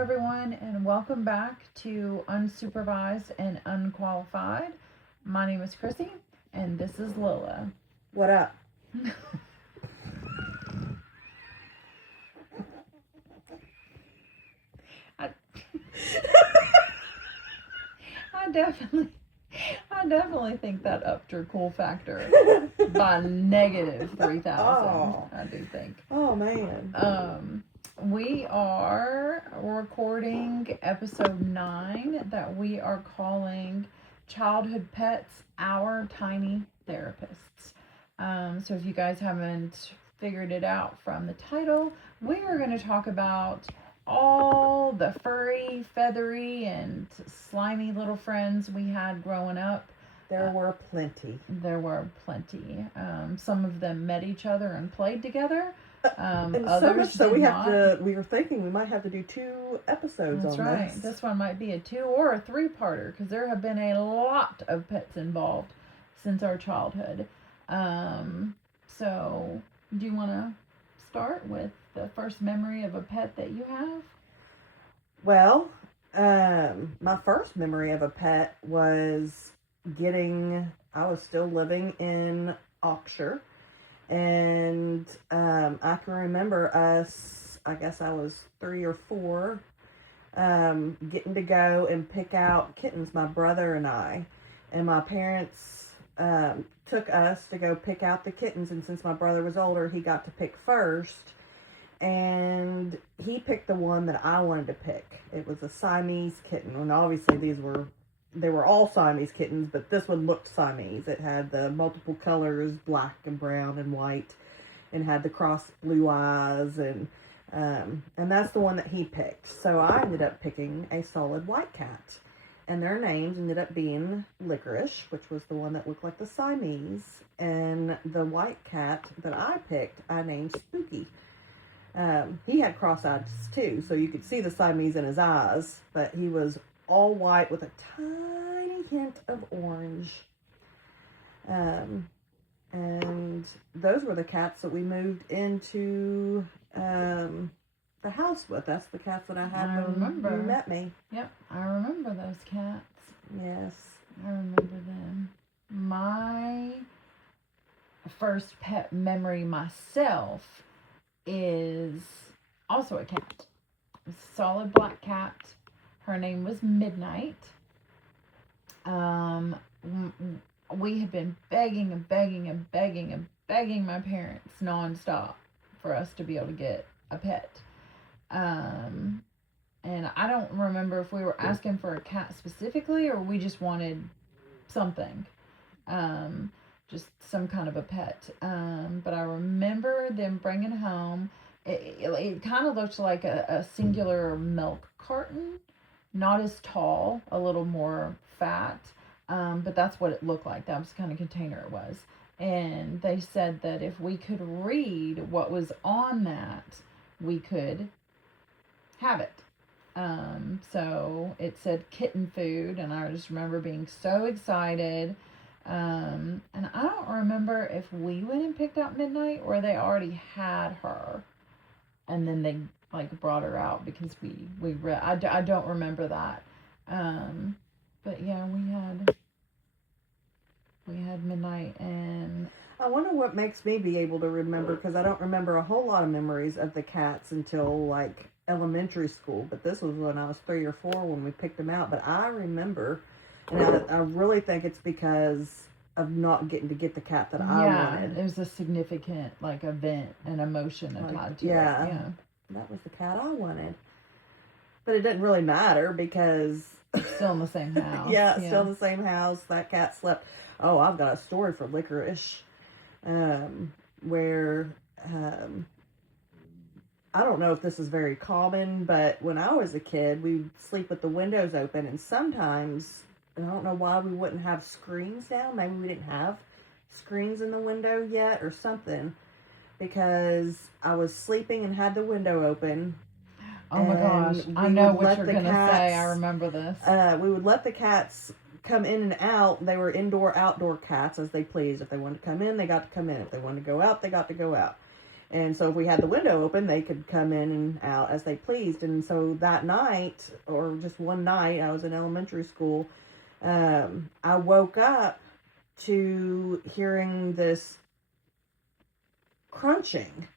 everyone, and welcome back to Unsupervised and Unqualified. My name is Chrissy, and this is Lola. What up? I, I definitely, I definitely think that upped your cool factor by negative 3,000. Oh. I do think. Oh man. We are recording episode 9 that we are calling Childhood Pets Our Tiny Therapists. So if you guys haven't figured it out from the title, we are going to talk about all the furry, feathery, and slimy little friends we had growing up. There were plenty. There were plenty. Some of them met each other and played together. And Others so much so did we not. have to. We were thinking we might have to do 2 episodes That's on right. this. This one might be a 2 or a 3-parter because there have been a lot of pets involved since our childhood. So, do you want to start with the first memory of a pet that you have? Well, my first memory of a pet was I was still living in Oxshire, and I can remember us, I guess I was 3 or 4, getting to go and pick out kittens, my brother and I. And my parents took us to go pick out the kittens, and since my brother was older, he got to pick first. And he picked the one that I wanted to pick. It was a Siamese kitten, and obviously they were all Siamese kittens, but this one looked Siamese. It had the multiple colors, black and brown and white, and had the cross blue eyes, and that's the one that he picked. So I ended up picking a solid white cat, and their names ended up being Licorice, which was the one that looked like the Siamese, and the white cat that I picked, I named Spooky. He had cross eyes too, so you could see the Siamese in his eyes, but he was all white with a tiny hint of orange. And those were the cats that we moved into the house with. That's the cats that I had when you met me. Yep, I remember those cats. Yes. I remember them. My first pet memory myself is also a cat. A solid black cat. Her name was Midnight. We had been begging and begging and begging and begging my parents nonstop for us to be able to get a pet. And I don't remember if we were asking for a cat specifically or we just wanted something. Just some kind of a pet. But I remember them bringing home, it kind of looked like a singular milk carton. Not as tall, a little more fat, but that's what it looked like. That was the kind of container it was. And they said that if we could read what was on that, we could have it. So it said kitten food, and I just remember being so excited. And I don't remember if we went and picked out Midnight or they already had her, and then they brought her out because I don't remember that. But yeah, we had Midnight, and I wonder what makes me be able to remember, because I don't remember a whole lot of memories of the cats until elementary school, but this was when I was 3 or 4 when we picked them out. But I remember, and I really think it's because of not getting to get the cat that I wanted. It was a significant event and emotion tied to it. Yeah. That was the cat I wanted. But it didn't really matter because still in the same house. Still in the same house. That cat slept. Oh, I've got a story for Licorice, where I don't know if this is very common, but when I was a kid, we'd sleep with the windows open, and sometimes, and I don't know why we wouldn't have screens down. Maybe we didn't have screens in the window yet or something, because I was sleeping and had the window open. Oh my gosh, I know what you're going to say. I remember this. We would let the cats come in and out. They were indoor, outdoor cats as they pleased. If they wanted to come in, they got to come in. If they wanted to go out, they got to go out. And so if we had the window open, they could come in and out as they pleased. And so that night, or just one night, I was in elementary school, I woke up to hearing this crunching.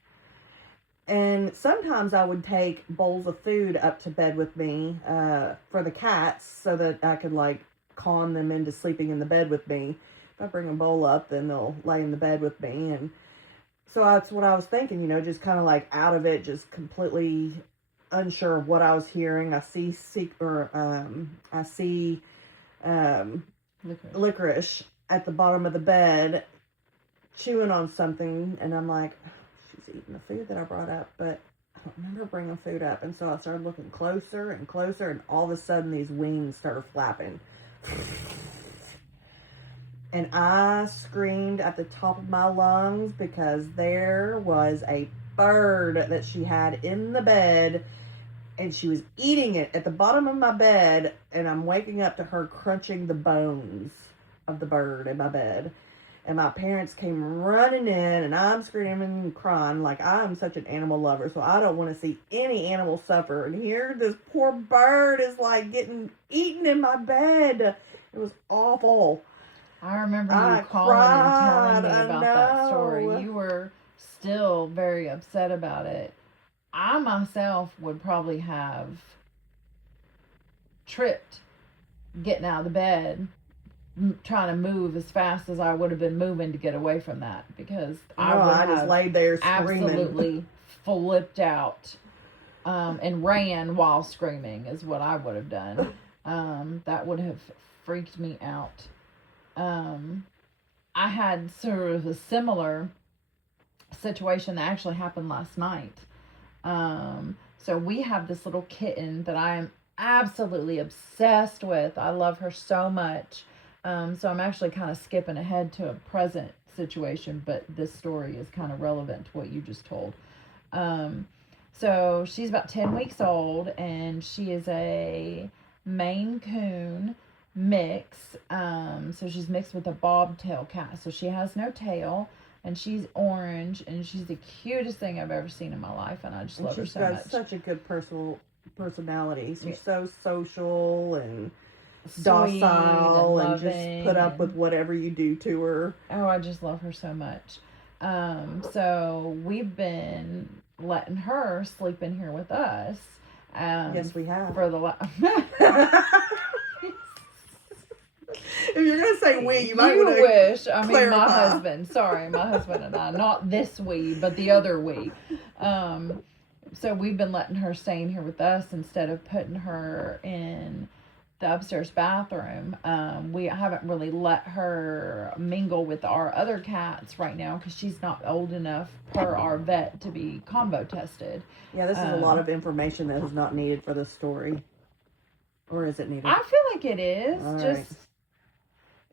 And sometimes I would take bowls of food up to bed with me for the cats so that I could like con them into sleeping in the bed with me. If I bring a bowl up, then they'll lay in the bed with me. And so that's what I was thinking, you know, just kind of like out of it, just completely unsure of what I was hearing. I see Licorice at the bottom of the bed chewing on something, and I'm like, she's eating the food that I brought up, but I don't remember bringing food up. And so I started looking closer and closer, and all of a sudden these wings started flapping. And I screamed at the top of my lungs because there was a bird that she had in the bed, and she was eating it at the bottom of my bed, and I'm waking up to her crunching the bones of the bird in my bed. And my parents came running in, and I'm screaming and crying like I'm such an animal lover, so I don't want to see any animal suffer. And here this poor bird is like getting eaten in my bed. It was awful. I remember you calling and telling me about that story. You were still very upset about it. I myself would probably have tripped getting out of the bed, trying to move as fast as I would have been moving to get away from that, because I just laid there screaming. Absolutely flipped out and ran while screaming is what I would have done. That would have freaked me out. I had sort of a similar situation that actually happened last night. So we have this little kitten that I am absolutely obsessed with. I love her so much. So I'm actually kind of skipping ahead to a present situation, but this story is kind of relevant to what you just told. So she's about 10 weeks old, and she is a Maine Coon mix. So she's mixed with a bobtail cat. So she has no tail, and she's orange, and she's the cutest thing I've ever seen in my life, and I just love her so much. She's got such a good personality. She's so social and docile and just put up with whatever you do to her. Oh, I just love her so much. So we've been letting her sleep in here with us. Yes, we have. For the if you're gonna say we, you might want to wish. I clarify. mean, my husband. Sorry, my husband and I. Not this we, but the other we. So we've been letting her stay in here with us instead of putting her in the upstairs bathroom. We haven't really let her mingle with our other cats right now because she's not old enough per our vet to be combo tested. Yeah, this is a lot of information that is not needed for this story. Or is it needed? I feel like it is. All just right.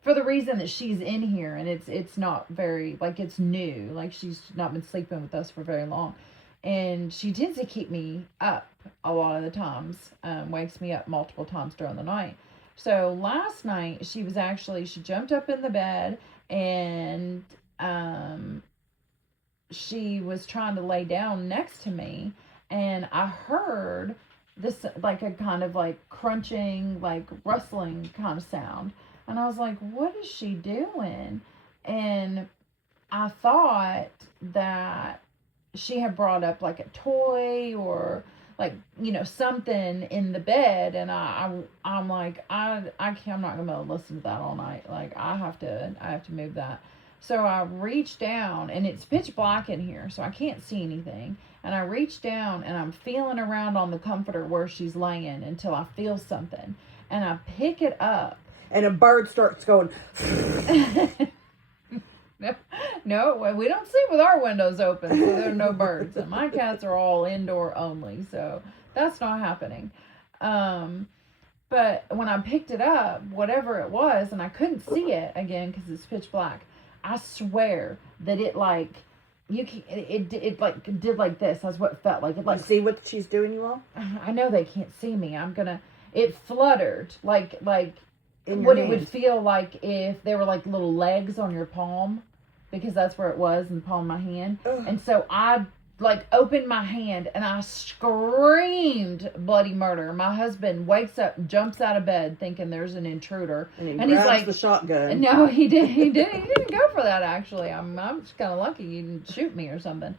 for the reason that she's in here, and it's not very, like, it's new. Like, she's not been sleeping with us for very long. And she tends to keep me up a lot of the times, wakes me up multiple times during the night. So last night, she jumped up in the bed, and she was trying to lay down next to me, and I heard this, like, a kind of, like, crunching, like, rustling kind of sound. And I was like, what is she doing? And I thought that she had brought up like a toy or like, you know, something in the bed. And I'm like, I'm not gonna be able to listen to that all night. Like, I have to move that. So I reached down, and it's pitch black in here, so I can't see anything. And I reached down, and I'm feeling around on the comforter where she's laying until I feel something. And I pick it up. And a bird starts going. No, we don't sleep with our windows open, so there are no birds. And my cats are all indoor only, so that's not happening. But when I picked it up, whatever it was, and I couldn't see it again because it's pitch black, I swear that it like it like did like this. That's what it felt like. It like, see what she's doing, you all? I know they can't see me. It fluttered like in what your it would feel like if there were like little legs on your palm. because that's where it was in the palm of my hand. Ugh. And so I like opened my hand and I screamed bloody murder. My husband wakes up and jumps out of bed thinking there's an intruder. And he And grabs he's like, the shotgun. no, he didn't go for that actually. I'm just kind of lucky he didn't shoot me or something.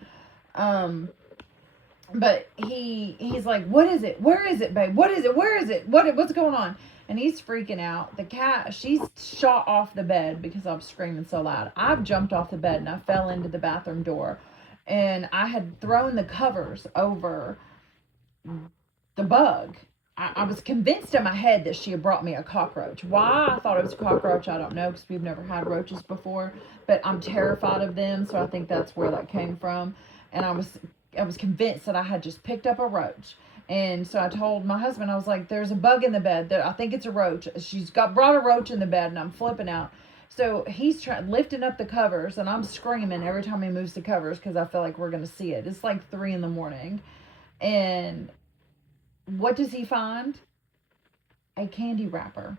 But he's like, what is it? Where is it, babe? What is it? Where is it? What's going on? And he's freaking out. The cat, she's shot off the bed because I was screaming so loud. I've jumped off the bed and I fell into the bathroom door. And I had thrown the covers over the bug. I was convinced in my head that she had brought me a cockroach. Why I thought it was a cockroach, I don't know, because we've never had roaches before. But I'm terrified of them, so I think that's where that came from. And I was convinced that I had just picked up a roach. And so I told my husband, I was like, there's a bug in the bed. That I think it's a roach. She's brought a roach in the bed, and I'm flipping out. So he's lifting up the covers, and I'm screaming every time he moves the covers because I feel like we're going to see it. It's like 3 a.m. And what does he find? A candy wrapper.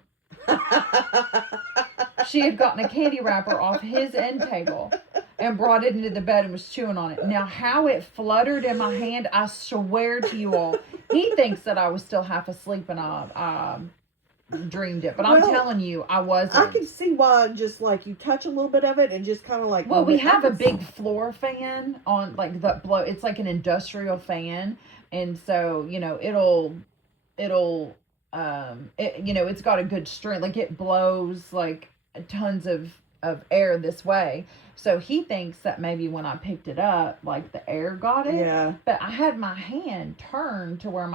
She had gotten a candy wrapper off his end table and brought it into the bed and was chewing on it. Now, how it fluttered in my hand, I swear to you all, he thinks that I was still half asleep and I dreamed it. But I'm telling you, I wasn't. I can see why just like you touch a little bit of it and just kind of like. Well, we have a big floor fan on like that blow. It's like an industrial fan. And so, it'll it's got a good strength. Like it blows like tons of air this way. So he thinks that maybe when I picked it up, like the air got it. Yeah. But I had my hand turned to where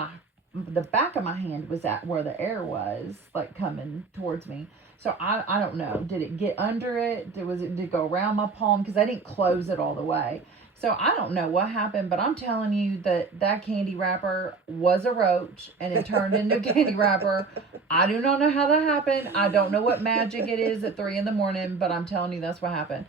the back of my hand was at where the air was like coming towards me. So I don't know. Did it get under it? Did it go around my palm? Because I didn't close it all the way. So I don't know what happened, but I'm telling you that candy wrapper was a roach and it turned into a candy wrapper. I do not know how that happened. I don't know what magic it is at 3 a.m, but I'm telling you that's what happened.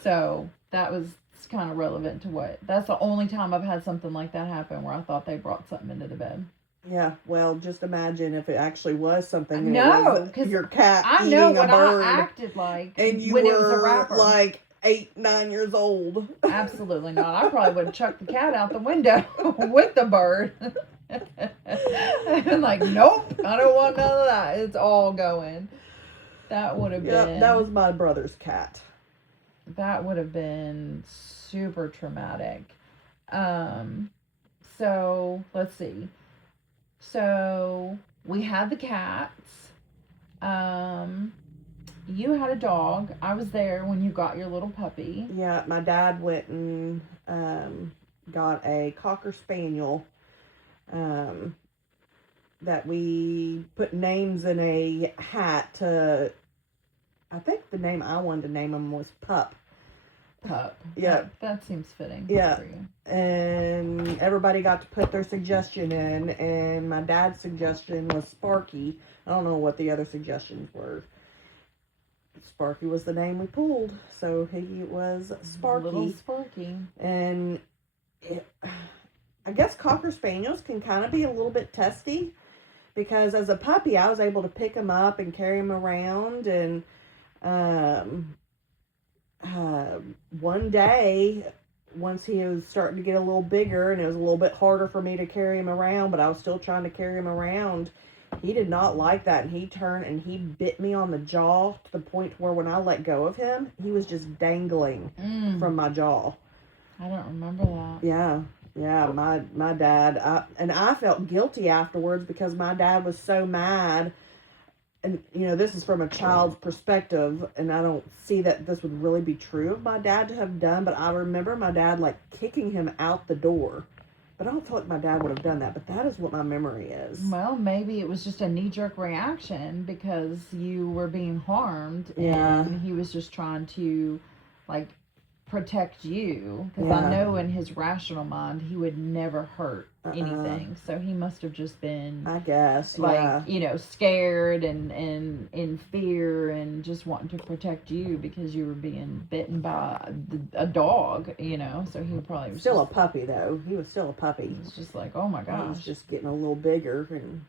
So that was kind of relevant to that's the only time I've had something like that happen where I thought they brought something into the bed. Yeah, well, just imagine if it actually was something. No, because your cat. I know what I acted like, and you when were it was a wrapper. Like 8, 9 years old. Absolutely not. I probably would have chucked the cat out the window with the bird. I'm like, nope, I don't want none of that. It's all going. That would have been. That was my brother's cat. That would have been super traumatic. So let's see. So we had the cats. You had a dog. I was there when you got your little puppy. Yeah, my dad went and got a Cocker Spaniel that we put names in a hat to. I think the name I wanted to name him was Pup. Pup. Yeah. That seems fitting. Yeah. For you. And everybody got to put their suggestion in, and my dad's suggestion was Sparky. I don't know what the other suggestions were. Sparky was the name we pulled, so he was Sparky. Little Sparky. And I guess Cocker Spaniels can kind of be a little bit testy, because as a puppy, I was able to pick him up and carry him around, and one day, once he was starting to get a little bigger, and it was a little bit harder for me to carry him around, but I was still trying to carry him around, he did not like that, and he turned and he bit me on the jaw to the point where when I let go of him, he was just dangling from my jaw. I don't remember that. Yeah, my dad, I felt guilty afterwards because my dad was so mad. And, this is from a child's perspective, and I don't see that this would really be true of my dad to have done, but I remember my dad, kicking him out the door. But I don't feel like my dad would have done that, but that is what my memory is. Well, maybe it was just a knee-jerk reaction because you were being harmed, yeah. And he was just trying to, protect you. Because I know in his rational mind, he would never hurt anything. So he must have just been, I guess, scared and in fear and just wanting to protect you because you were being bitten by a dog, So he probably was still a puppy, though. He was still a puppy. It's just like, oh my gosh. He was just getting a little bigger, and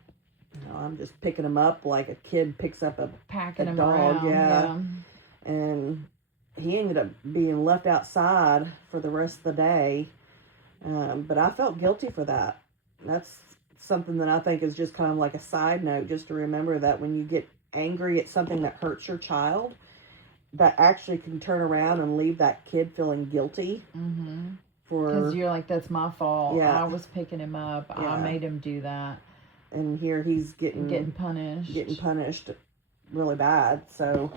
I'm just picking him up like a kid picks up a packing him dog, around. yeah. And he ended up being left outside for the rest of the day. But I felt guilty for that. That's something that I think is just kind of like a side note, just to remember that when you get angry at something that hurts your child, that actually can turn around and leave that kid feeling guilty. Mm-hmm. For Because you're like, that's my fault. Yeah. I was picking him up. Yeah. I made him do that. And here he's getting punished. Getting punished really bad. So,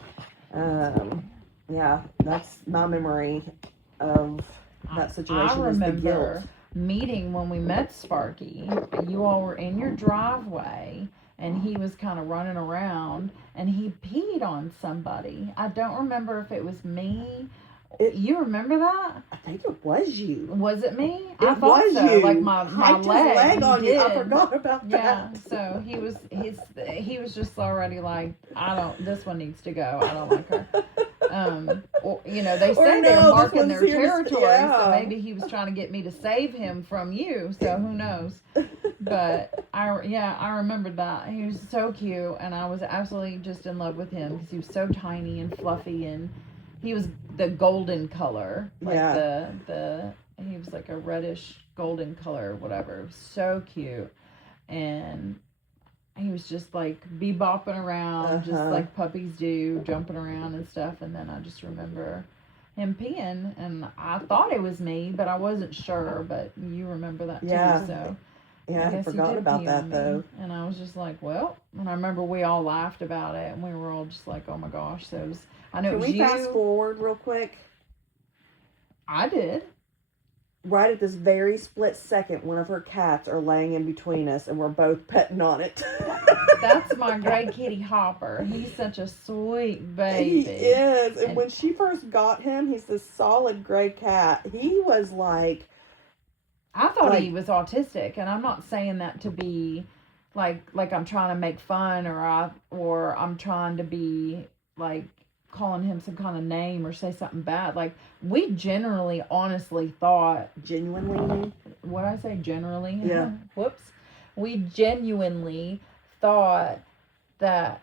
yeah, that's my memory of that situation. I is the remember guilt. meeting when we met Sparky. You all were in your driveway, and he was kind of running around, and he peed on somebody. I don't remember if it was me. You remember that? I think it was you. Was it me? It I thought was so. you. Like my leg on did. you. I forgot about that. Yeah. So he was just already like, this one needs to go. I don't like her. Or, they say they're marking their territory, so maybe he was trying to get me to save him from you. So who knows? But I remembered that. He was so cute, and I was absolutely just in love with him because he was so tiny and fluffy, and he was the golden color, like he was like a reddish golden color, whatever. It was so cute, and he was just like bebopping around, just like puppies do, jumping around and stuff. And then I just remember him peeing, and I thought it was me, but I wasn't sure. But you remember that too, so. Yeah, I forgot about that though. And I was just like, well, and I remember we all laughed about it, and we were all just like, oh my gosh, so it was. I know. Can we fast forward real quick? I did. Right at this very split second, one of her cats are laying in between us, and we're both petting on it. That's my gray kitty Hopper. He's such a sweet baby. He is. And when she first got him, he's this solid gray cat. He was like... I thought he was autistic, and I'm not saying that to be like I'm trying to make fun or I'm trying to be like calling him some kind of name or say something bad. Like, we generally honestly thought... Genuinely? What did I say? Generally? Yeah. Whoops. We genuinely thought that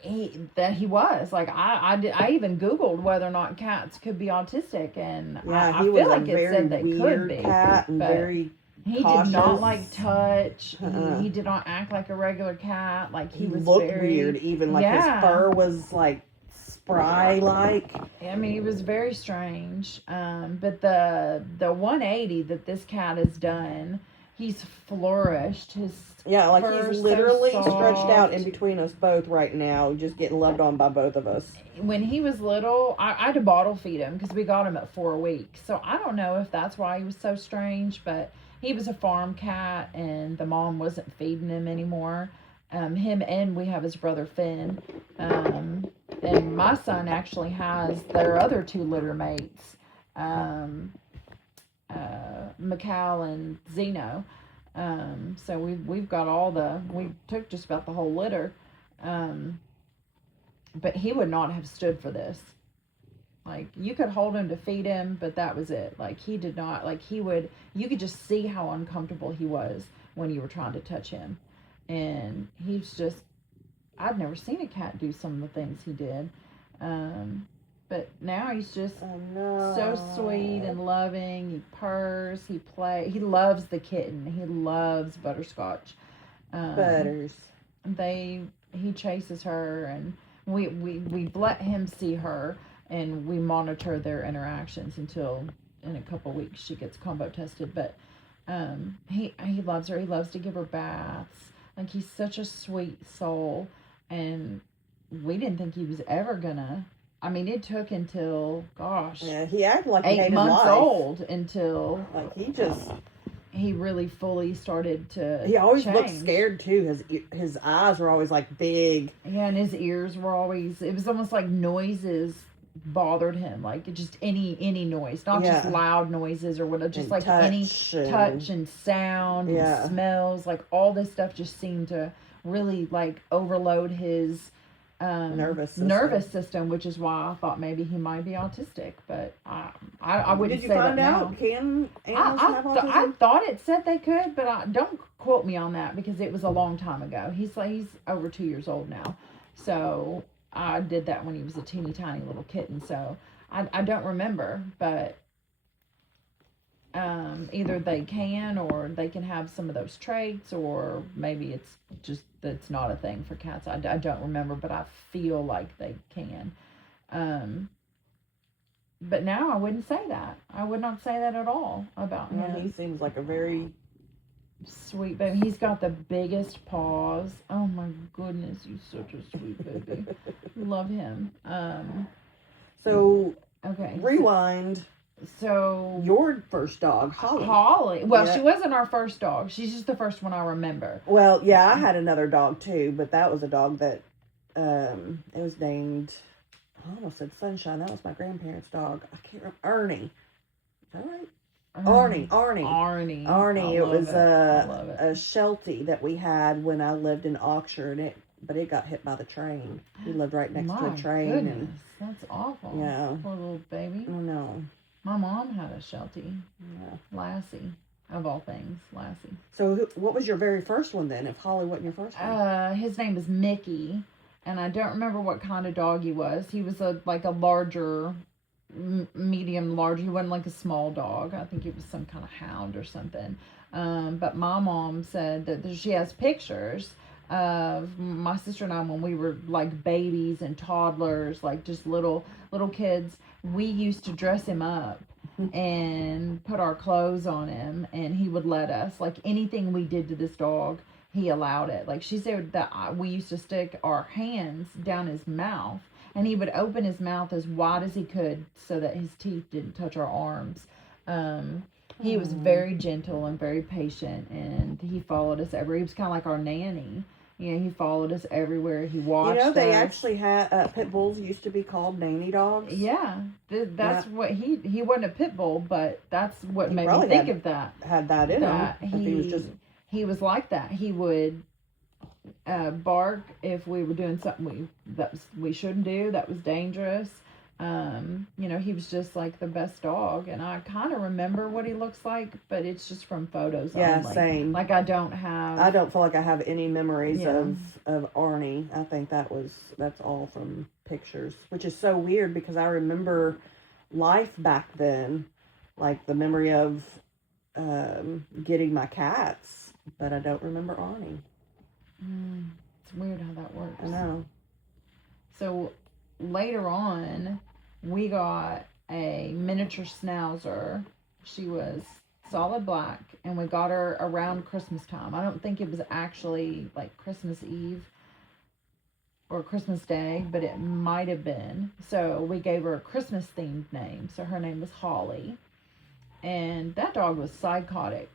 he was. Like, I even Googled whether or not cats could be autistic, and I feel like it said they could be. Cat and very he cautious. Did not like touch. He did not act like a regular cat. Like, he was looked very weird, even like his fur was like spry like. I mean, he was very strange. But the 180 that this cat has done, he's flourished. His like he's literally so stretched out in between us both right now, just getting loved on by both of us. When he was little, I had to bottle feed him because we got him at 4 weeks. So I don't know if that's why he was so strange, but he was a farm cat, and the mom wasn't feeding him anymore. Him and we have his brother Finn. And my son actually has their other 2 litter mates, Mikal and Zeno. So we've got we took just about the whole litter. But he would not have stood for this. Like, you could hold him to feed him, but that was it. Like, he did not, like, you could just see how uncomfortable he was when you were trying to touch him. And he's just, I'd never seen a cat do some of the things he did. But now he's just so sweet and loving. He purrs, he loves the kitten. He loves Butterscotch. Butters. He chases her, and we've let him see her, and we monitor their interactions until in a couple weeks she gets combo tested. But he loves her. He loves to give her baths. Like, he's such a sweet soul, and we didn't think he was ever gonna. I mean, it took until, gosh, he acted like 8 months old until he really fully started to. He always change. looked scared too. His eyes were always like big. Yeah, and his ears were always. It was almost like noises bothered him, like just any noise, not just loud noises or whatever, just like any touch and sound and smells. Like, all this stuff just seemed to really like overload his nervous system, which is why I thought maybe he might be autistic. But I wouldn't say that now. Did you find out? Can animals have autism? I thought it said they could, but don't quote me on that because it was a long time ago. He's over 2 years old now, so I did that when he was a teeny tiny little kitten. So I don't remember, but either they can, or they can have some of those traits, or maybe it's just that's not a thing for cats. I don't remember, but I feel like they can. But now I wouldn't say that. I would not say that at all about Well, him. he seems like a very Sweet baby. He's got the biggest paws. Oh my goodness, he's such a sweet baby. Love him. So Okay. rewind. So Your first dog, Holly. Holly. Well, Yeah. she wasn't our first dog. She's just the first one I remember. Well, yeah, I had another dog too, but that was a dog that it was named. I almost said Sunshine. That was my grandparents' dog. I can't remember. Ernie. Is that right? Arnie. Arnie. Arnie. I It love was I love it. a Sheltie that we had when I lived in Oxford, but it got hit by the train. He lived right next to My a train, goodness, that's awful. Yeah. Poor little baby. oh no, My mom had a Sheltie. yeah. Lassie. Of all things, Lassie. So, what was your very first one then? If Holly wasn't your first one, His name was Mickey, and I don't remember what kind of dog he was. He was a larger, medium large. He wasn't like a small dog. I think he was some kind of hound or something. But my mom said that she has pictures of my sister and I when we were like babies and toddlers, like just little kids. We used to dress him up and put our clothes on him, and he would let us. Like anything we did to this dog, he allowed it. Like she said that we used to stick our hands down his mouth, and he would open his mouth as wide as he could so that his teeth didn't touch our arms. He was very gentle and very patient, and he followed us everywhere. He was kind of like our nanny. You know, he followed us everywhere. He watched they us. actually had pit bulls used to be called nanny dogs. Yeah, that's what he wasn't a pit bull, but that's what made me think of that. Had that in him. He was like that. He would bark if we were doing something we shouldn't do. That was dangerous. He was just like the best dog, and I kind of remember what he looks like, but it's just from photos. Yeah, only. same. Like I don't feel like I have any memories of Arnie. I think that's all from pictures, which is so weird because I remember life back then, like the memory of getting my cats, but I don't remember Arnie. It's weird how that works. I know. So later on, we got a miniature schnauzer. She was solid black, and we got her around Christmas time. I don't think it was actually like Christmas Eve or Christmas Day, but it might have been. So we gave her a Christmas themed name. So her name was Holly, and that dog was psychotic.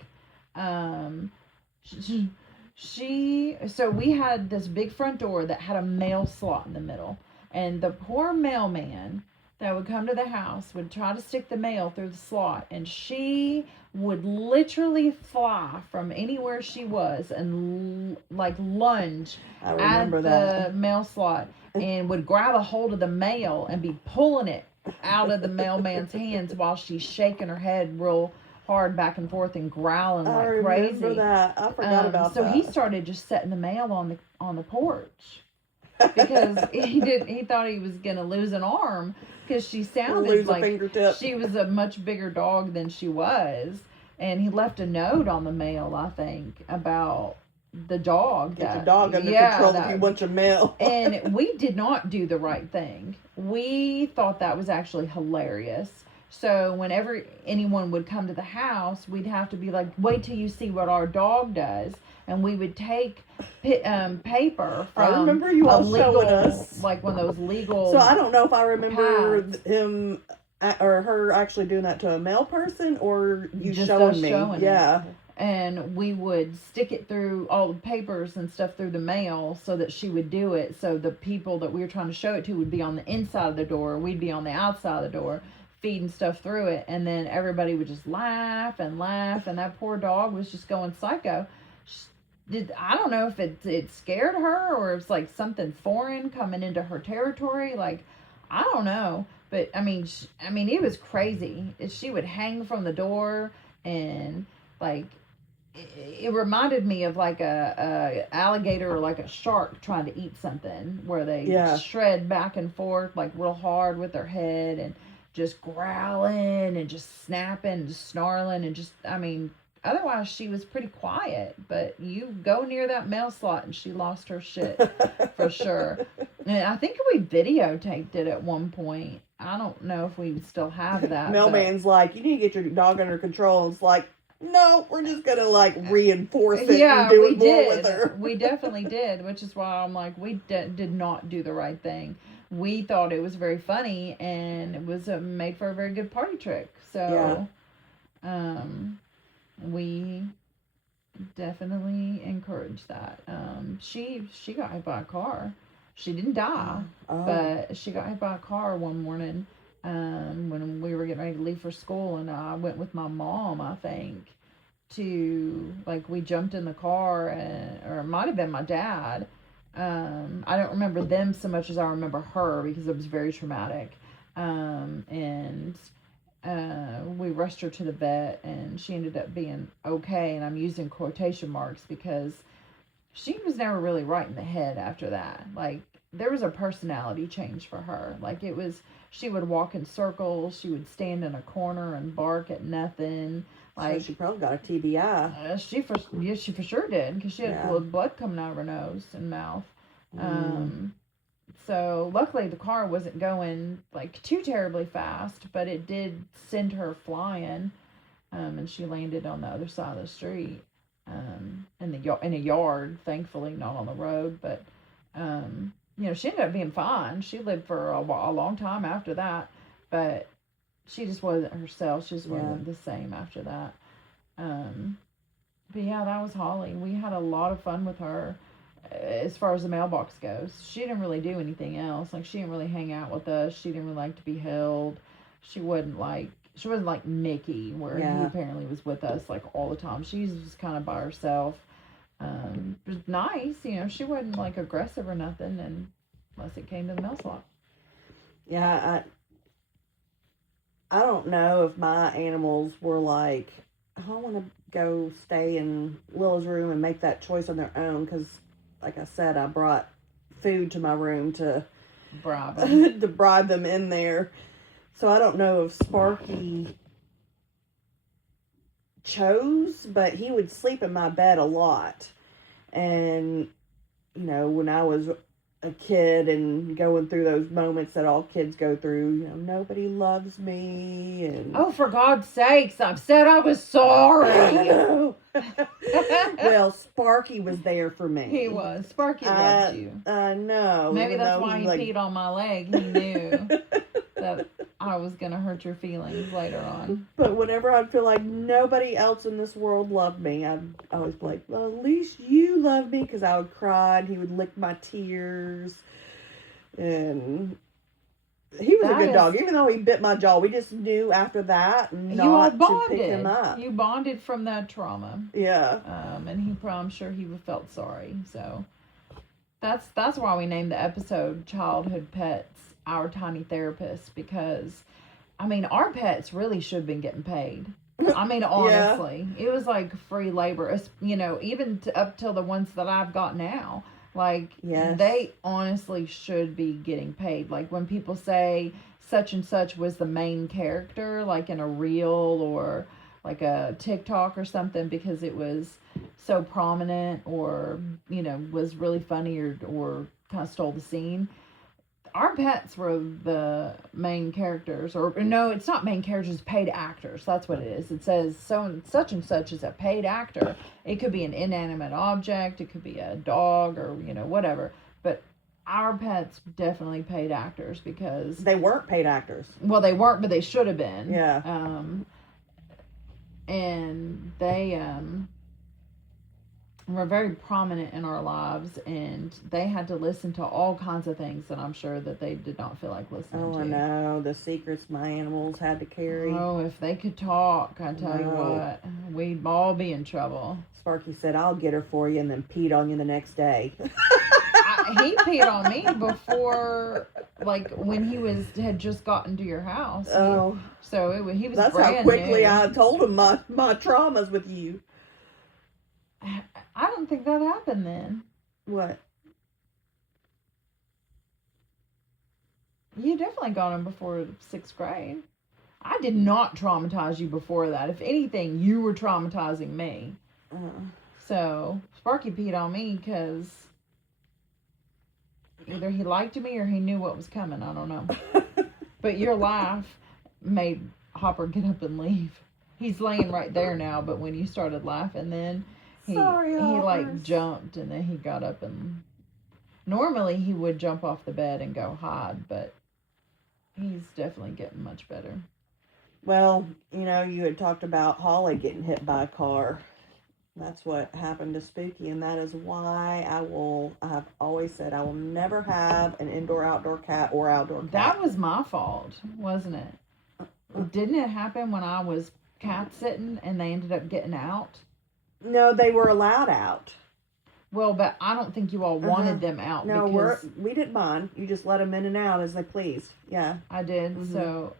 So we had this big front door that had a mail slot in the middle, and the poor mailman that would come to the house would try to stick the mail through the slot, and she would literally fly from anywhere she was and like lunge at the mail slot and would grab a hold of the mail and be pulling it out of the mailman's hands while she's shaking her head real hard back and forth and growling like crazy. I remember that. I forgot about that. So he started just setting the mail on the porch because he thought he was gonna lose an arm because she sounded like she was a much bigger dog than she was, and he left a note on the mail, I think, about the dog. Get your dog under control if you want your mail. And we did not do the right thing. We thought that was actually hilarious. So whenever anyone would come to the house, we'd have to be like, wait till you see what our dog does. And we would take paper from I remember you all showing us. Like one of those legal. So I don't know if I remember him or her actually doing that to a male person or you just showing me. Yeah. And we would stick it through all the papers and stuff through the mail so that she would do it. So the people that we were trying to show it to would be on the inside of the door. We'd be on the outside of the door feeding stuff through it. And then everybody would just laugh. And that poor dog was just going psycho. I don't know if it scared her or it's like something foreign coming into her territory. Like, I don't know. But, I mean, it was crazy. She would hang from the door and, like, it reminded me of, like, a alligator or, like, a shark trying to eat something where they shred back and forth, like, real hard with their head. And just growling and just snapping and just snarling and just, I mean, otherwise she was pretty quiet. But you go near that mail slot and she lost her shit for sure. And I think we videotaped it at one point. I don't know if we still have that. Mailman's like, you need to get your dog under control. And it's like, no, we're just gonna like reinforce it yeah, and do we it more did. with her. We definitely did, which is why I'm like, we did not do the right thing. We thought it was very funny and it was made for a very good party trick. So, we definitely encourage that. She got hit by a car. She didn't die, but she got hit by a car one morning when we were getting ready to leave for school, and I went with my mom, I think, to, like, we jumped in the car, or it might have been my dad. I don't remember them so much as I remember her because it was very traumatic. And we rushed her to the vet, and she ended up being okay, and I'm using quotation marks because she was never really right in the head after that. Like, there was a personality change for her. Like, it was, she would walk in circles, she would stand in a corner and bark at nothing. Like, so she probably got a TBI. She for sure did, because she had blood coming out of her nose and mouth. So luckily the car wasn't going like too terribly fast, but it did send her flying, and she landed on the other side of the street, in a yard, thankfully not on the road. But she ended up being fine. She lived for a long time after that, but she just wasn't herself. She just wasn't the same after that. But yeah, that was Holly. We had a lot of fun with her. As far as the mailbox goes, she didn't really do anything else. Like, she didn't really hang out with us. She didn't really like to be held. She wasn't like Mickey, where he apparently was with us like all the time. She's just kind of by herself. It was nice, she wasn't like aggressive or nothing, and unless it came to the mail slot. Yeah, I don't know if my animals were like, I want to go stay in Lilla's room and make that choice on their own, because like I said, I brought food to my room to bribe them. to bribe them in there. So I don't know if Sparky chose, but he would sleep in my bed a lot. And, when I was a kid and going through those moments that all kids go through, nobody loves me. And oh, for God's sakes, I've said I was sorry. Well, Sparky was there for me. He was. Sparky loved you. No. Maybe that's why he peed on my leg. He knew that I was going to hurt your feelings later on. But whenever I'd feel like nobody else in this world loved me, I'd always be like, well, at least you love me, because I would cry and he would lick my tears. And he was a good dog. Even though he bit my jaw, we just knew after that not to pick him up. You bonded from that trauma. Yeah. And I'm sure he felt sorry. So that's why we named the episode Childhood Pets, Our Tiny Therapist, because our pets really should have been getting paid. Honestly, it was like free labor, even up till the ones that I've got now. Like, they honestly should be getting paid. Like, when people say such and such was the main character, like in a reel or like a TikTok or something, because it was so prominent or, was really funny or kind of stole the scene. Our pets were the main characters, or no, it's not main characters, paid actors. That's what it is. It says such and such is a paid actor. It could be an inanimate object, it could be a dog, or whatever. But our pets definitely paid actors, because they weren't paid actors. Well, they weren't, but they should have been. Yeah. And they were very prominent in our lives, and they had to listen to all kinds of things that I'm sure that they did not feel like listening to. I know. The secrets my animals had to carry. Oh, if they could talk, I tell you what, we'd all be in trouble. Sparky said, I'll get her for you, and then peed on you the next day. He peed on me before, like, when he had just gotten to your house. Oh. He was That's brand how quickly new. I told him my traumas with you. I don't think that happened then. What? You definitely got him before 6th grade. I did not traumatize you before that. If anything, you were traumatizing me. So Sparky peed on me because either he liked me or he knew what was coming. I don't know. But your laugh made Hopper get up and leave. He's laying right there now, but when you started laughing, then he like jumped and then he got up and normally he would jump off the bed and go hide, but he's definitely getting much better. Well, you had talked about Holly getting hit by a car. That's what happened to Spooky, and that is why I have always said I will never have an indoor-outdoor cat or outdoor cat. That was my fault, wasn't it? Didn't it happen when I was cat sitting and they ended up getting out? No, they were allowed out. Well, but I don't think you all wanted them out. No, we didn't mind. You just let them in and out as they pleased. Yeah. I did, So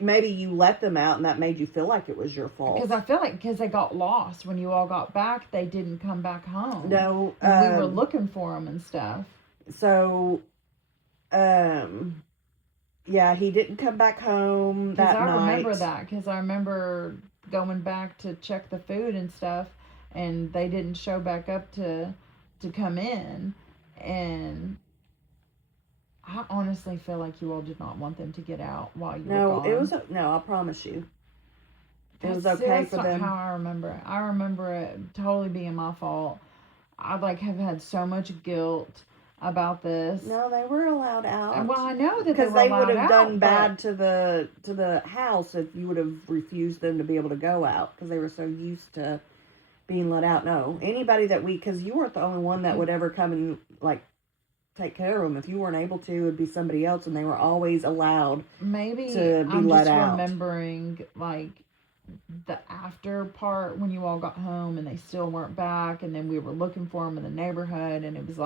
maybe you let them out and that made you feel like it was your fault. Because I feel like because they got lost when you all got back, they didn't come back home. No. We were looking for them and stuff. So, yeah, he didn't come back home that night. Because I remember that. Because I remember going back to check the food and stuff, and they didn't show back up to come in. And I honestly feel like you all did not want them to get out while you were gone. No, I promise you. It was okay for them. That's not how I remember it. I remember it totally being my fault. I have had so much guilt about this. No, they were allowed out. Well, I know that because they would have done bad to the house if you would have refused them to be able to go out because they were so used to being let out. No, anybody because you weren't the only one that would ever come and take care of them. If you weren't able to, it would be somebody else, and they were always allowed to be let out. Remembering the after part when you all got home and they still weren't back, and then we were looking for them in the neighborhood, and it was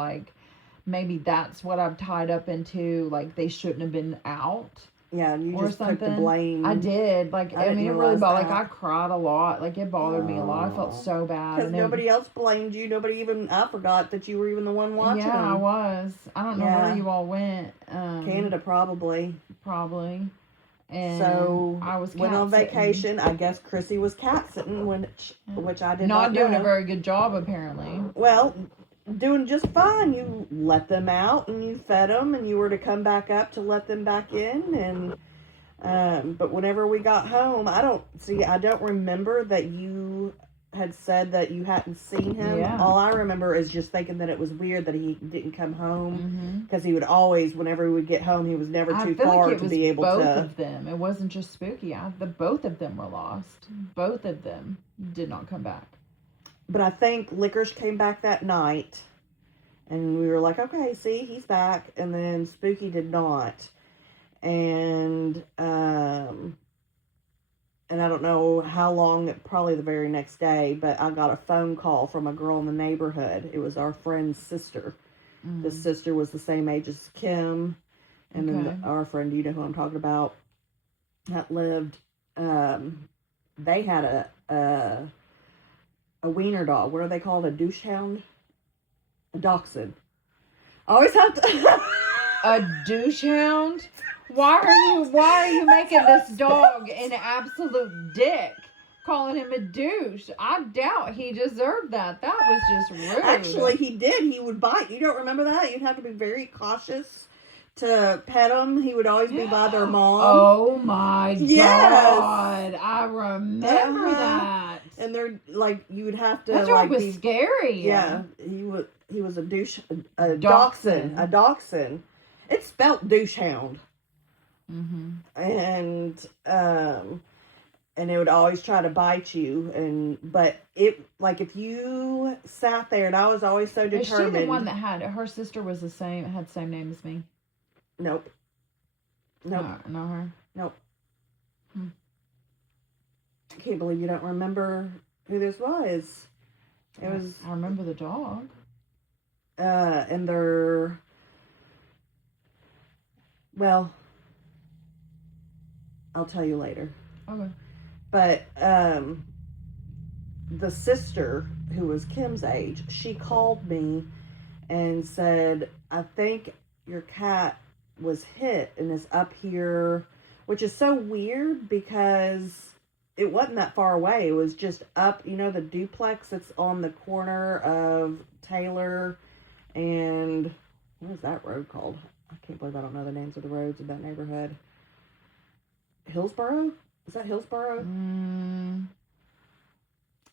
maybe that's what I've tied up into, they shouldn't have been out. Yeah, and you just took the blame. I did. It really bothered. I cried a lot. It bothered me a lot. I felt so bad. Because nobody else blamed you. I forgot that you were even the one watching them. Yeah, I was. I don't know where you all went. Canada, probably. Probably. And so I was went on vacation. I guess Chrissy was cat sitting, which I did not doing a very good job, apparently. Well, doing just fine. You let them out and you fed them, and you were to come back up to let them back in. And but whenever we got home, I don't remember that you had said that you hadn't seen him. Yeah. All I remember is just thinking that it was weird that he didn't come home because he would always, whenever we would get home, he was never too far to be able to. Both of them. It wasn't just Spooky. Both of them were lost. Both of them did not come back. But I think Licorice came back that night, and we were like, okay, see, he's back. And then Spooky did not. And I don't know how long, probably the very next day, but I got a phone call from a girl in the neighborhood. It was our friend's sister. Mm. The sister was the same age as Kim. And then our friend, you know who I'm talking about, that lived, they had a wiener dog. What are they called? A douche hound? A dachshund. I always have to... A douche hound? Why are you making this dog an absolute dick? Calling him a douche. I doubt he deserved that. That was just rude. Actually, he did. He would bite. You don't remember that? You'd have to be very cautious to pet him. He would always be by their mom. Oh my God. I remember that. And they're you would have to that dog was scary. Yeah. He was a douche, a dachshund. A dachshund. It's spelt douche hound. Mm-hmm. And it would always try to bite you, but it if you sat there, and I was always so determined. Is she the one that had her sister had the same name as me? Nope. Not her. Nope. I can't believe you don't remember who this was. It was. I remember the dog. And they're. Well, I'll tell you later. Okay. But the sister, who was Kim's age, she called me and said, I think your cat was hit and is up here, which is so weird because it wasn't that far away. It was just up, the duplex that's on the corner of Taylor and what is that road called? I can't believe I don't know the names of the roads in that neighborhood. Hillsboro? Is that Hillsboro?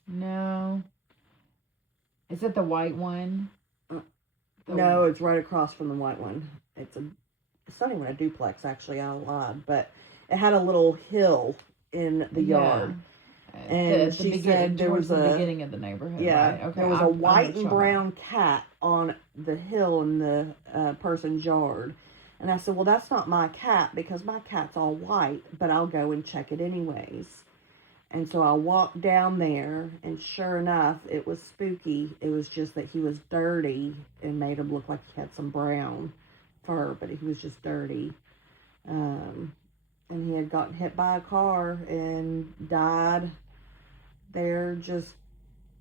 No. Is it the white one? No, it's right across from the white one. It's not even a duplex, actually. I lied, but it had a little hill in the yard. And she said there was the beginning of the neighborhood. Yeah, right? Okay. There was a white and brown cat on the hill in the person's yard. And I said, well, that's not my cat because my cat's all white, but I'll go and check it anyways. And so I walked down there, and sure enough, it was Spooky. It was just that he was dirty and made him look like he had some brown fur, but he was just dirty. And he had gotten hit by a car and died there just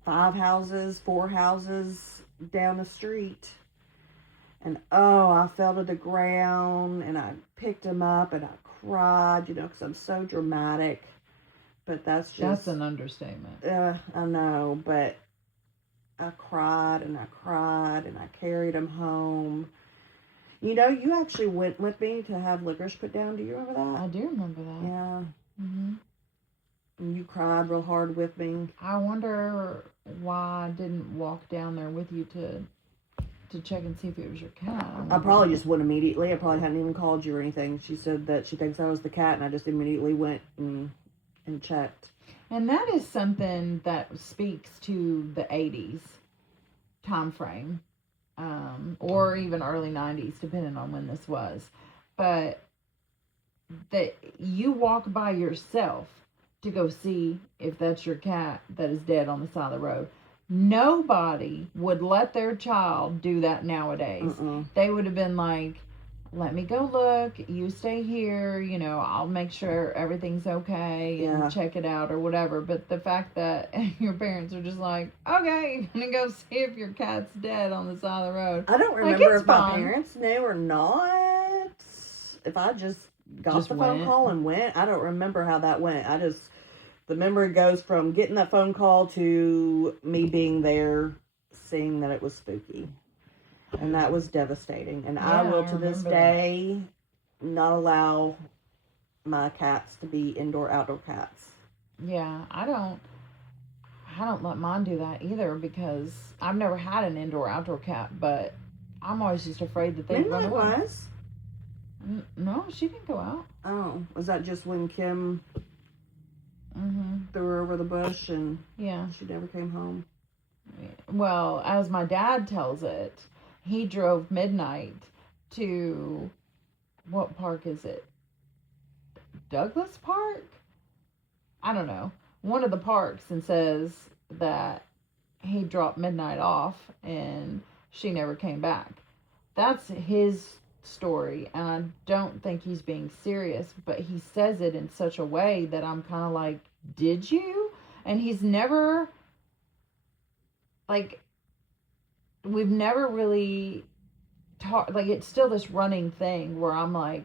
4 houses down the street. And I fell to the ground and I picked him up and I cried, because I'm so dramatic. But that's an understatement. I know, but I cried and I cried and I carried him home. You actually went with me to have licorice put down. Do you remember that? I do remember that. Yeah. And you cried real hard with me. I wonder why I didn't walk down there with you to check and see if it was your cat. I probably just went immediately. I probably hadn't even called you or anything. She said that she thinks I was the cat, and I just immediately went and checked. And that is something that speaks to the 80s time frame, or even early 90s, depending on when this was. But that you walk by yourself to go see if that's your cat that is dead on the side of the road. Nobody would let their child do that nowadays. They would have been like, let me go look, you stay here, I'll make sure everything's okay and check it out or whatever. But the fact that your parents are just like, okay, you're gonna go see if your cat's dead on the side of the road. I don't remember if my parents knew or not. If I just got the phone call and went, I don't remember how that went. The memory goes from getting that phone call to me being there, seeing that it was Spooky. And that was devastating. And I will, to this day, not allow my cats to be indoor-outdoor cats. Yeah, I don't let mine do that either because I've never had an indoor-outdoor cat, but I'm always just afraid that they'd run away. Was? No, she didn't go out. Oh, was that just when Kim threw her over the bush and she never came home? Well, as my dad tells it, he drove midnight to, what park is it? Douglas Park? I don't know. One of the parks, and says that he dropped midnight off and she never came back. That's his story, and I don't think he's being serious, but he says it in such a way that I'm kind of like, did you? And he's never, we've never really talked, it's still this running thing where I'm like,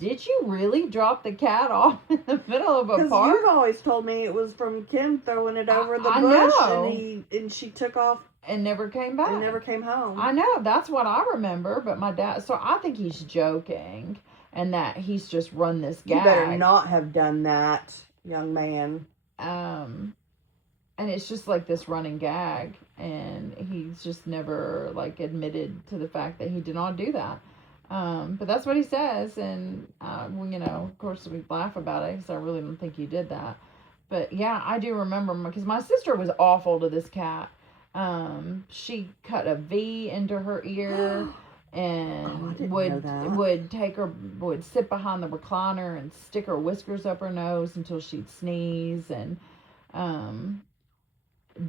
did you really drop the cat off in the middle of a park? Because you've always told me it was from Kim throwing it over the bush, and she took off and never came back. And never came home. I know, that's what I remember, but my dad, so I think he's joking, and that he's just run this gag. You better not have done that, young man. And it's just this running gag, and he's just never admitted to the fact that he did not do that. But that's what he says, and of course we laugh about it because I really don't think he did that. But yeah, I do remember because my sister was awful to this cat. She cut a V into her ear and would sit behind the recliner and stick her whiskers up her nose until she'd sneeze, and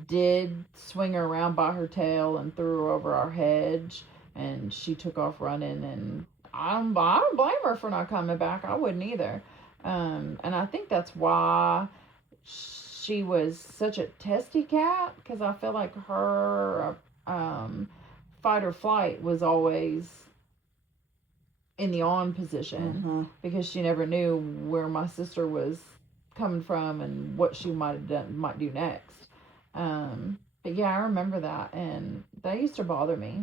did swing her around by her tail and threw her over our hedge, and she took off running, and I don't blame her for not coming back. I wouldn't either. And I think that's why she was such a testy cat, because I feel like her fight or flight was always in the on position because she never knew where my sister was coming from and what she might do next. But yeah, I remember that, and that used to bother me.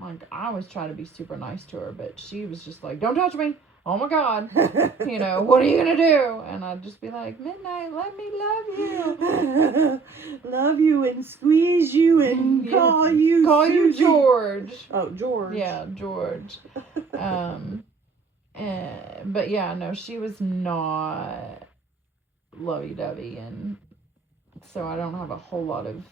Like, I always try to be super nice to her, but she was just like, "Don't touch me! Oh my God! You know, what are you gonna do?" And I'd just be like, "Midnight, let me love you, love you, and squeeze you, and call you you George." Oh, George. Yeah, George. But yeah, no, she was not lovey-dovey, and so I don't have a whole lot of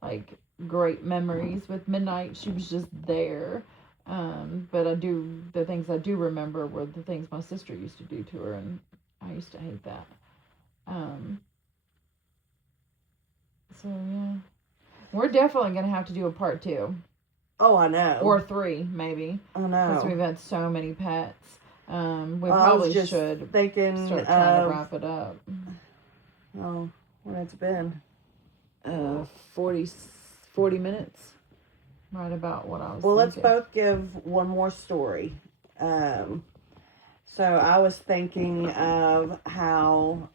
like great memories with Midnight. She was just there. But the things I do remember were the things my sister used to do to her, and I used to hate that. So yeah, we're definitely gonna have to do a part 2. Oh, I know. Or 3, maybe. I know. Because we've had so many pets. We probably should start trying to wrap it up. Oh, what has it been? 40 minutes. Right about what I was Well, thinking. let's both give one more story. So I was thinking of how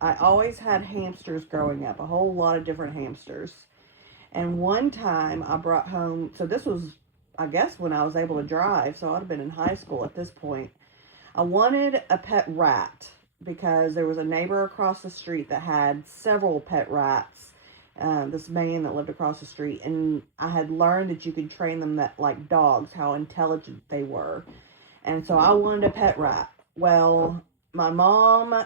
I always had hamsters growing up, a whole lot of different hamsters. And one time I brought home, so this was, I guess, when I was able to drive, so I'd have been in high school at this point. I wanted a pet rat because there was a neighbor across the street that had several pet rats. This man that lived across the street, and I had learned that you could train them that like dogs, how intelligent they were. And so I wanted a pet rat. Well, my mom,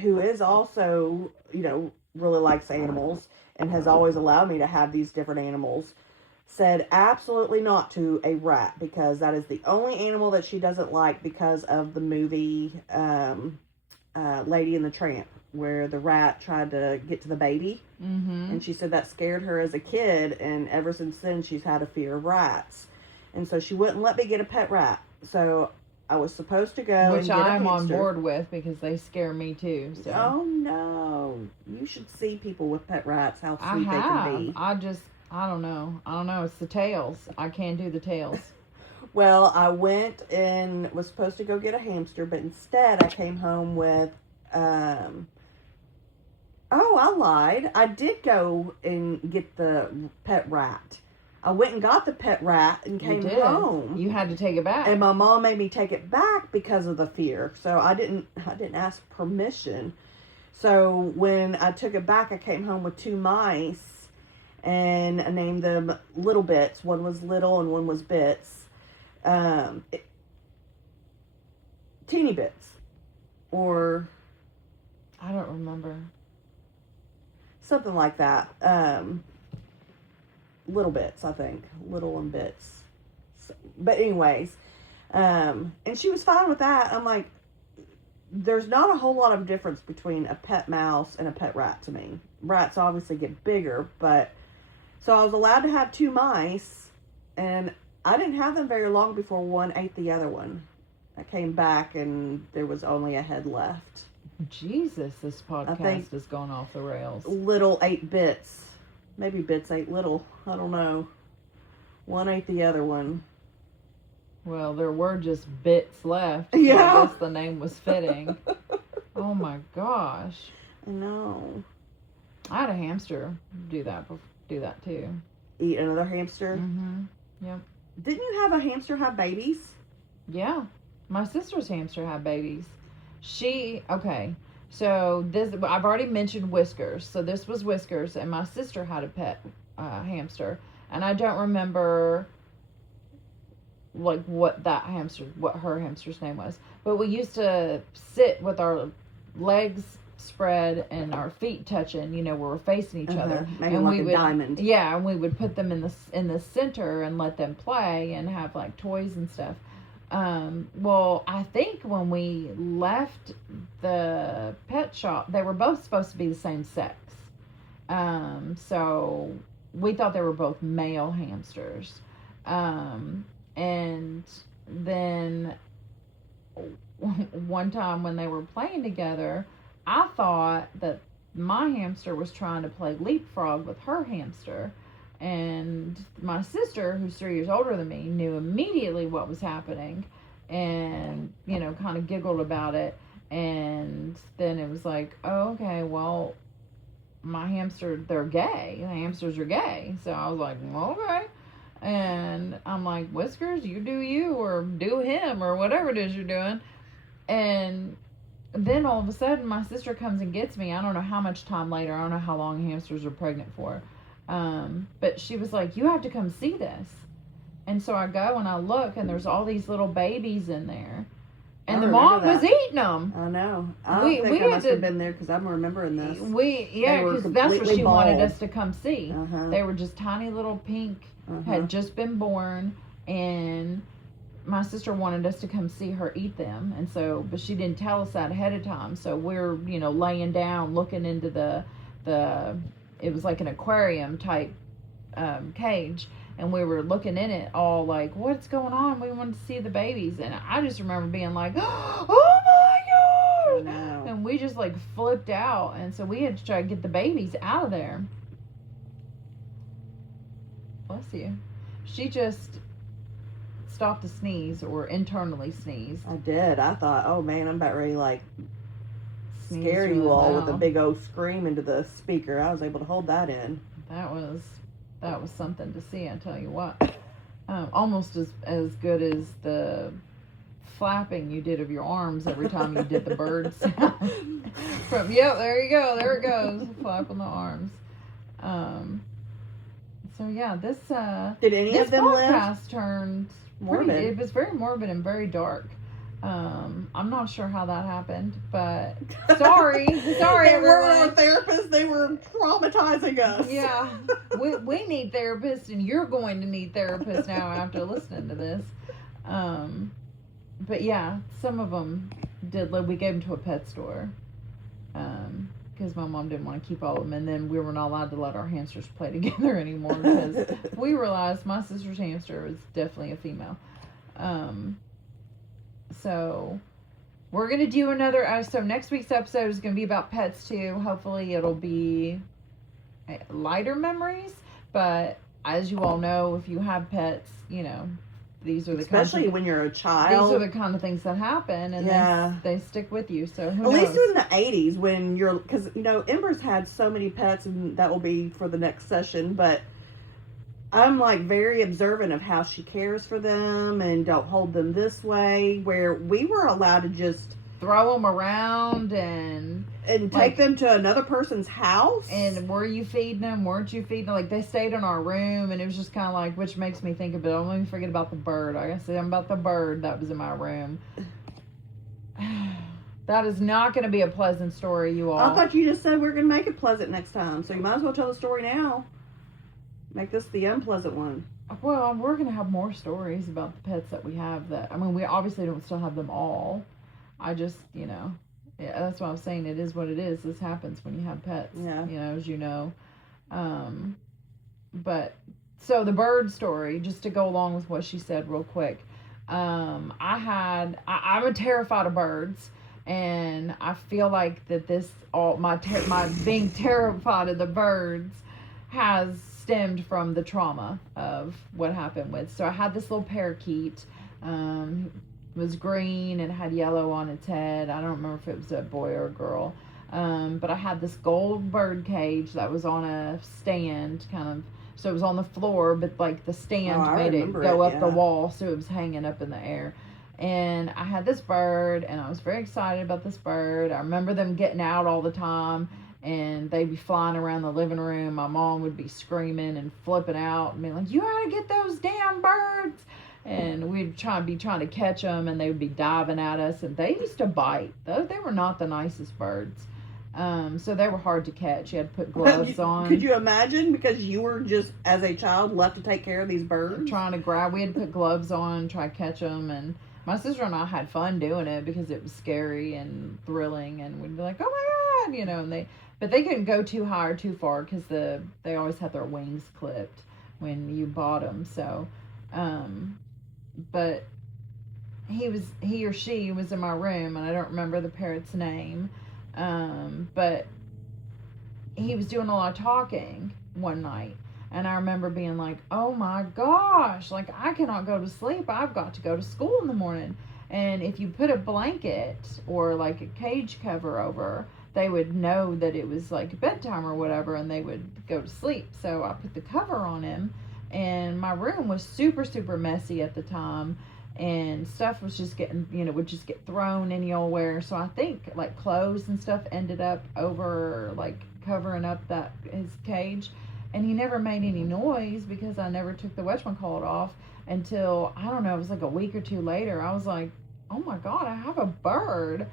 who is also, really likes animals and has always allowed me to have these different animals, said absolutely not to a rat because that is the only animal that she doesn't like because of the movie Lady and the Tramp, where the rat tried to get to the baby. And she said that scared her as a kid, and ever since then she's had a fear of rats. And so she wouldn't let me get a pet rat. So I was supposed to go Which and get a I'm on hamster. board with because they scare me too. So. Oh no. You should see people with pet rats, how sweet they can be. I don't know. It's the tails. I can't do the tails. Well, I went and was supposed to go get a hamster, but instead I came home with, I lied. I did go and get the pet rat. I went and got the pet rat and came home. You had to take it back. And my mom made me take it back because of the fear. So I didn't ask permission. So when I took it back, I came home with 2 mice and I named them Little Bits. One was Little and one was Bits. Teeny Bits. Or I don't remember. Something like that. Little Bits, I think. Little and Bits. So, but anyways, and she was fine with that. I'm like, there's not a whole lot of difference between a pet mouse and a pet rat to me. Rats obviously get bigger, but so I was allowed to have 2 mice, and I didn't have them very long before one ate the other one. I came back and there was only a head left. Jesus, this podcast has gone off the rails. Little ate Bits. Maybe Bits ate Little. I don't know. One ate the other one. Well, there were just bits left. So Yeah. I guess the name was fitting. Oh my gosh. I know. I had a hamster do that too. Eat another hamster? Yep. Didn't you have a hamster have babies? Yeah. My sister's hamster had babies. So I've already mentioned Whiskers. So this was Whiskers, and my sister had a pet hamster. And I don't remember like what her hamster's name was. But we used to sit with our legs spread and our feet touching, where we're facing each other. Maybe and like a diamond. Yeah, and we would put them in the center and let them play and have like toys and stuff. Well, I think when we left the pet shop, they were both supposed to be the same sex. So we thought they were both male hamsters. And then one time when they were playing together, I thought that my hamster was trying to play leapfrog with her hamster. And my sister, who's 3 years older than me, knew immediately what was happening and, kind of giggled about it. And then it was like, oh, okay, well, my hamster, they're gay. The hamsters are gay. So I was like, well, okay. And I'm like, Whiskers, you do you, or do him, or whatever it is you're doing. And then all of a sudden, my sister comes and gets me. I don't know how much time later. I don't know how long hamsters are pregnant for. But she was like, you have to come see this. And so I go and I look, and there's all these little babies in there. And the mom was eating them. I know. I think I must have been there because I'm remembering this. Because that's what she wanted us to come see. Uh-huh. They were just tiny little pink, had just been born, and my sister wanted us to come see her eat them. And so, but she didn't tell us that ahead of time. So we're, laying down, looking into the it was like an aquarium type cage. And we were looking in it all like, what's going on? We wanted to see the babies. And I just remember being like, oh my God! No. And we just like flipped out. And so we had to try to get the babies out of there. Bless you. She just stopped to sneeze or internally sneezed. I did. I thought, oh man, I'm about ready to like Sneeze scare really you all loud. with a big old scream into the speaker. I was able to hold that in. That was something to see, I tell you what. Almost as good as the flapping you did of your arms every time you did the bird sound. There you go, there it goes, flapping the arms. So yeah, this did any this of them podcast live? turned Morbid. it was very morbid and very dark. I'm not sure how that happened, but sorry They everyone. weren't our therapists. They were traumatizing us. Yeah, we need therapists, and you're going to need therapists now after listening to this. But yeah, some of them did live. We gave them to a pet store because my mom didn't want to keep all of them, and then we were not allowed to let our hamsters play together anymore because we realized my sister's hamster was definitely a female. So we're going to do another, so next week's episode is going to be about pets too. Hopefully it'll be lighter memories, but as you all know, if you have pets, these are the especially when you're a child. These are the kind of things that happen, and they stick with you. So who at knows? least in the 80s when you're, because Ember's had so many pets, and that will be for the next session, but I'm like very observant of how she cares for them and don't hold them this way, where we were allowed to just throw them around and take them to another person's house. And were you feeding them? Weren't you feeding them? Like, they stayed in our room, and it was just kind of like, which makes me think of it. Don't let me forget about the bird. I gotta say about the bird that was in my room. That is not going to be a pleasant story, you all. I thought you just said we're going to make it pleasant next time, so you might as well tell the story now. Make this the unpleasant one. Well, we're going to have more stories about the pets that we have we obviously don't still have them all. I just, yeah, that's what I'm saying. It is what it is. This happens when you have pets, as you know. But, so the bird story, just to go along with what she said real quick. I'm terrified of birds, and I feel like that my being terrified of the birds has stemmed from the trauma of what happened with. So I had this little parakeet. It was green and had yellow on its head. I don't remember if it was a boy or a girl. But I had this gold bird cage that was on a stand, so it was on the floor, but like the stand made it go up the wall, so it was hanging up in the air. And I had this bird, and I was very excited about this bird. I remember them getting out all the time, and they'd be flying around the living room. My mom would be screaming and flipping out and being like, you gotta get those damn birds. And we'd be trying to catch them, and they would be diving at us, and they used to bite. They were not the nicest birds. So they were hard to catch. You had to put gloves on. Could you imagine? Because you were just, as a child, left to take care of these birds? Trying to grab. We had to put gloves on, try to catch them, and my sister and I had fun doing it because it was scary and thrilling, and we'd be like, oh my God, but they couldn't go too high or too far because they always had their wings clipped when you bought them. So, but he or she was in my room, and I don't remember the parrot's name, but he was doing a lot of talking one night, And I remember being like, oh my gosh, like I cannot go to sleep. I've got to go to school in the morning. And if you put a blanket or like a cage cover over, they would know that it was like bedtime or whatever, and they would go to sleep. So I put the cover on him, and my room was super, super messy at the time. And stuff was just getting, would just get thrown anywhere. So I think like clothes and stuff ended up over, like covering up his cage. And he never made any noise because I never took the whatchamacallit off until, I don't know, it was like a week or two later. I was like, oh my God, I have a bird.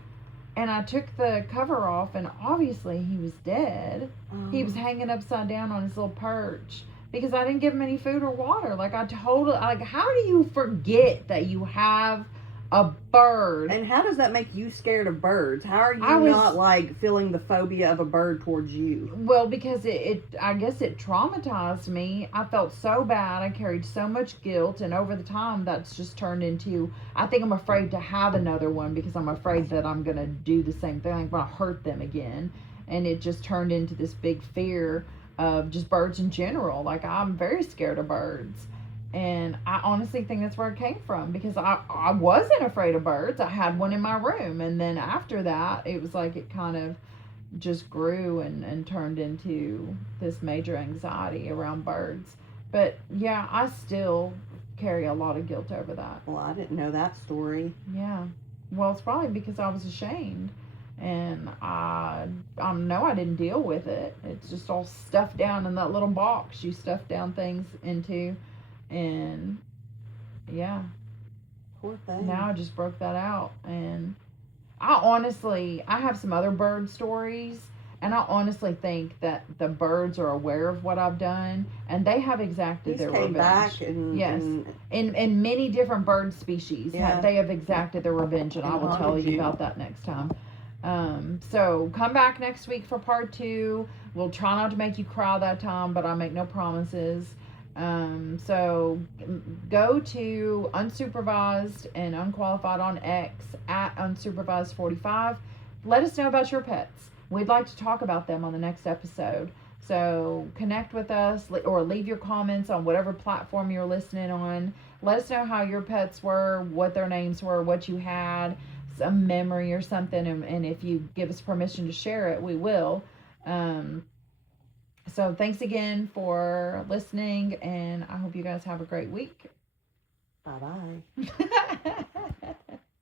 And I took the cover off, and obviously he was dead. He was hanging upside down on his little perch because I didn't give him any food or water. Like, how do you forget that you have a bird? And how does that make you scared of birds? How are you not like feeling the phobia of a bird towards you? Well, because I guess it traumatized me. I felt so bad. I carried so much guilt, and over the time that's just turned into, I think I'm afraid to have another one because I'm afraid that I'm going to do the same thing. I'm going to hurt them again. And it just turned into this big fear of just birds in general. Like, I'm very scared of birds. And I honestly think that's where it came from, because I wasn't afraid of birds. I had one in my room. And then after that, it was like it kind of just grew and turned into this major anxiety around birds. But yeah, I still carry a lot of guilt over that. Well, I didn't know that story. Yeah. Well, it's probably because I was ashamed. And I know I didn't deal with it. It's just all stuffed down in that little box you stuff down things into. And yeah, poor thing. Now I just broke that out. And I have some other bird stories, and I honestly think that the birds are aware of what I've done, and they have exacted their revenge. Back and, yes, in many different bird species, they have exacted their revenge, and I will tell you about that next time. So come back next week for part 2. We'll try not to make you cry that time, but I make no promises. So go to Unsupervised and Unqualified on X at Unsupervised45. Let us know about your pets. We'd like to talk about them on the next episode. So connect with us or leave your comments on whatever platform you're listening on. Let us know how your pets were, what their names were, what you had, some memory or something. And if you give us permission to share it, we will. So thanks again for listening, and I hope you guys have a great week. Bye-bye.